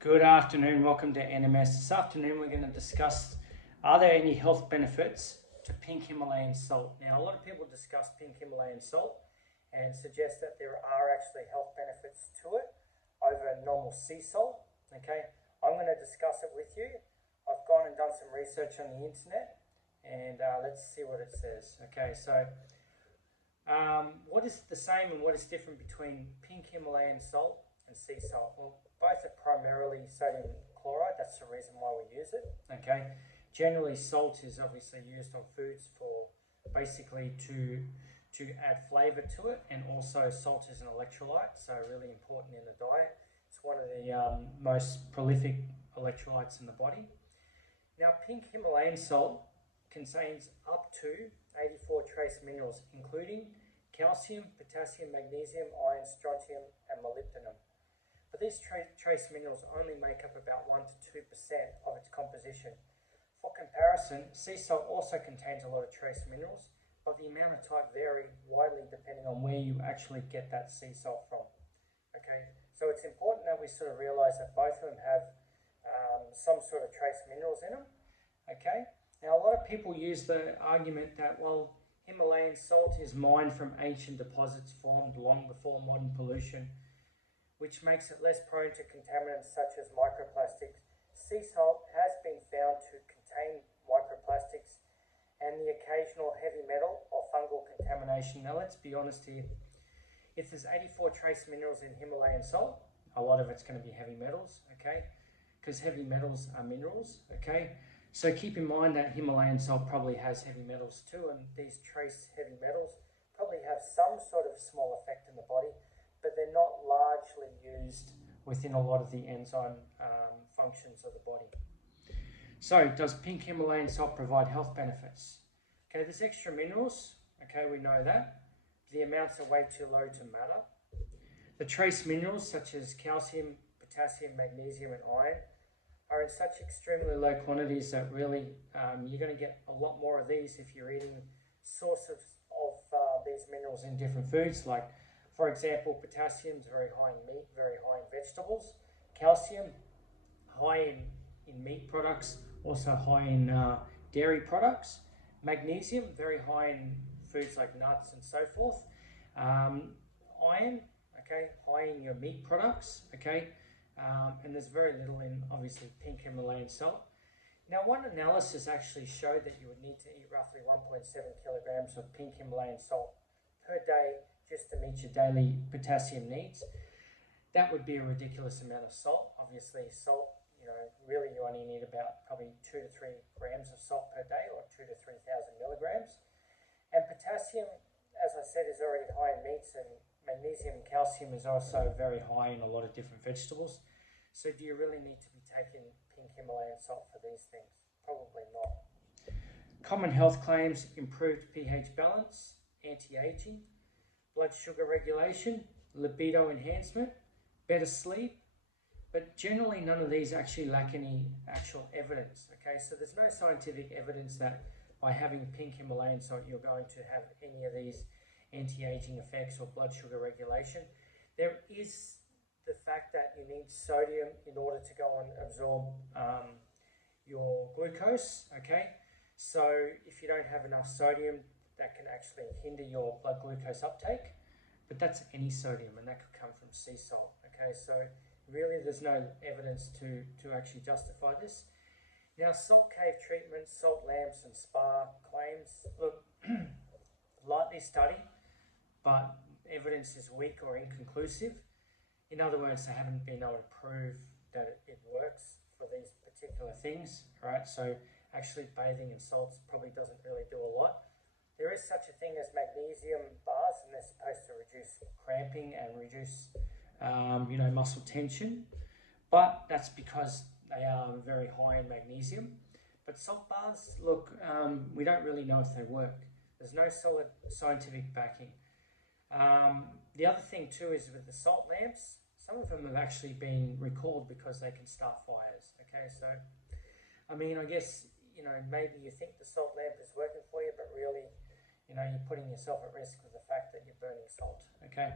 Good afternoon, welcome to NMS. This afternoon we're going to discuss, are there any health benefits to pink Himalayan salt? Now a lot of people discuss pink Himalayan salt and suggest that there are actually health benefits to it over normal sea salt. Okay, I'm going to discuss it with you. I've gone and done some research on the internet and let's see what it says. Okay, so what is the same and what is different between pink Himalayan salt and sea salt? Well, both are primarily sodium chloride. That's the reason why we use it. Okay. Generally, salt is obviously used on foods for basically to add flavour to it, and also salt is an electrolyte, so really important in the diet. It's one of the most prolific electrolytes in the body. Now, pink Himalayan salt contains up to 84 trace minerals, including calcium, potassium, magnesium, iron, strontium, and molybdenum. But these trace minerals only make up about 1 to 2% of its composition. For comparison, sea salt also contains a lot of trace minerals, but the amount of type vary widely depending on where you actually get that sea salt from. Okay, so it's important that we sort of realise that both of them have some sort of trace minerals in them. Okay, now a lot of people use the argument that, well, Himalayan salt is mined from ancient deposits formed long before modern pollution, which makes it less prone to contaminants such as microplastics. Sea salt has been found to contain microplastics and the occasional heavy metal or fungal contamination. Now let's be honest here, if there's 84 trace minerals in Himalayan salt, a lot of it's going to be heavy metals, okay? Because heavy metals are minerals, okay? So keep in mind that Himalayan salt probably has heavy metals too, and these trace heavy metals probably have some sort of small effect in the body, but they're not largely used within a lot of the enzyme functions of the body. So, does pink Himalayan salt provide health benefits? Okay, there's extra minerals, okay, we know that. The amounts are way too low to matter. The trace minerals such as calcium, potassium, magnesium, and iron are in such extremely low quantities that really you're going to get a lot more of these if you're eating sources of these minerals in different foods. Like, for example, potassium is very high in meat, very high in vegetables. Calcium, high in meat products, also high in dairy products. Magnesium, very high in foods like nuts and so forth. Iron, okay, high in your meat products, okay. And there's very little in, obviously, pink Himalayan salt. Now, one analysis actually showed that you would need to eat roughly 1.7 kilograms of pink Himalayan salt per day just to meet your daily potassium needs. That would be a ridiculous amount of salt. Obviously, salt, really you only need about probably 2 to 3 grams of salt per day, or 2 to 3,000 milligrams. And potassium, as I said, is already high in meats, and magnesium and calcium is also very high in a lot of different vegetables. So do you really need to be taking pink Himalayan salt for these things? Probably not. Common health claims: improved pH balance, anti-aging, blood sugar regulation, libido enhancement, better sleep, but generally none of these actually lack any actual evidence, okay? So there's no scientific evidence that by having pink Himalayan salt you're going to have any of these anti-aging effects or blood sugar regulation. There is the fact that you need sodium in order to go and absorb your glucose, okay? So if you don't have enough sodium, that can actually hinder your blood glucose uptake, but that's any sodium, and that could come from sea salt, okay? So really there's no evidence to actually justify this. Now, salt cave treatments, salt lamps and spa claims, look, lightly studied, but evidence is weak or inconclusive. In other words, they haven't been able to prove that it works for these particular things, right? So actually bathing in salts probably doesn't really do a lot. There is such a thing as magnesium bars, and they're supposed to reduce cramping and reduce, muscle tension, but that's because they are very high in magnesium. But salt bars, look, we don't really know if they work. There's no solid scientific backing. The other thing too is with the salt lamps, some of them have actually been recalled because they can start fires, okay? So, I mean, I guess, maybe you think the salt lamp is working for you, but really, you're putting yourself at risk with the fact that you're burning salt, okay?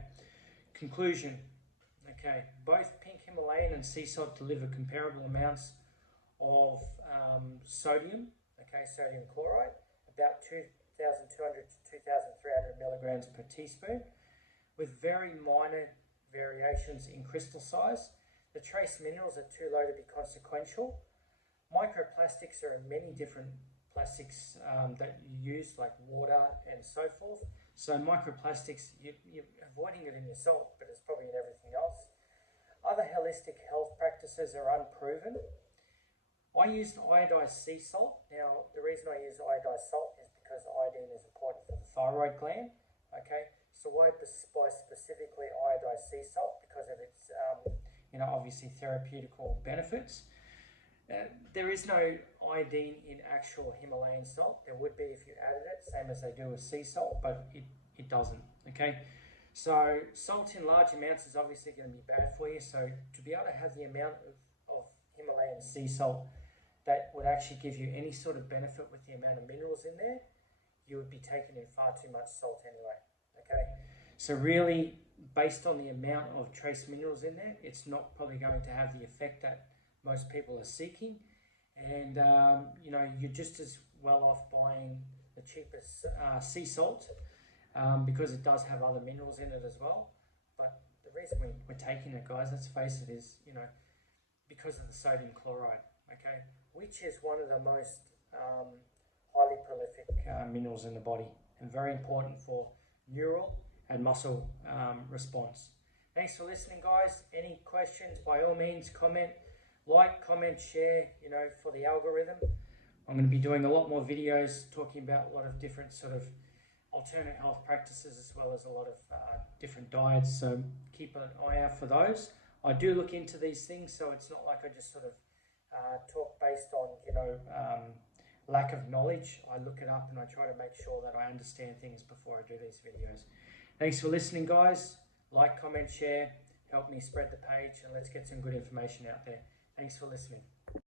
Conclusion, Okay, both pink Himalayan and sea salt deliver comparable amounts of sodium, okay, sodium chloride, about 2,200 to 2,300 milligrams per teaspoon, with very minor variations in crystal size. The trace minerals are too low to be consequential. Microplastics are in many different plastics that you use, like water and so forth. So microplastics, you're avoiding it in your salt, but it's probably in everything else. Other holistic health practices are unproven. I used iodized sea salt. Now, the reason I use iodized salt is because iodine is important for the thyroid gland. Okay, so why buy specifically iodized sea salt? Because of its, obviously therapeutical benefits. There is no iodine in actual Himalayan salt. There would be if you added it, same as they do with sea salt, but it doesn't. Okay, so salt in large amounts is obviously going to be bad for you. So to be able to have the amount of Himalayan sea salt that would actually give you any sort of benefit with the amount of minerals in there, you would be taking in far too much salt anyway. Okay, so really, based on the amount of trace minerals in there, it's not probably going to have the effect that most people are seeking. And you're just as well off buying the cheapest sea salt because it does have other minerals in it as well. But the reason we're taking it, guys, let's face it, is because of the sodium chloride, okay, which is one of the most highly prolific minerals in the body and very important for neural and muscle response. Thanks for listening, guys. Any questions, by all means, comment, comment, share, for the algorithm. I'm going to be doing a lot more videos talking about a lot of different sort of alternate health practices as well as a lot of different diets. So keep an eye out for those. I do look into these things, so it's not like I just sort of talk based on, lack of knowledge. I look it up and I try to make sure that I understand things before I do these videos. Thanks for listening, guys. Comment, share, help me spread the page, and let's get some good information out there. Thanks for listening.